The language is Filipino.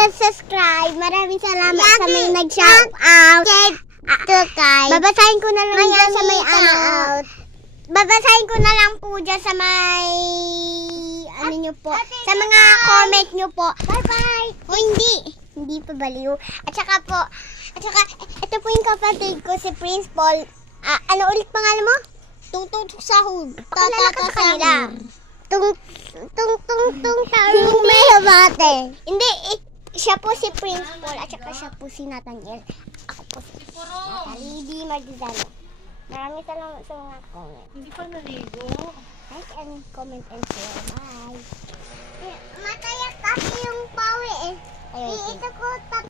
and subscribe. Maraming salamat sa may nag-shout out. Babasahin ko na lang dyan sa may out. Babasahin ko na lang po dyan sa may ano nyo po. Sa mga comment nyo po. Bye-bye. O hindi pa baliw. At saka ito po yung kapatid ko, si Prince Paul. Ano ulit pangalan mo? Tung-tung sahod. Pakilala ka sa kanila. Tung Humehebate. Hindi, siya po si Prince Paul at saka siya po si Nathaniel. Ako po si Natalie D. Magdano. Maraming salamat sa mga comment. Hindi pa naligo. Like and comment and share. Bye. Matayak kasi yung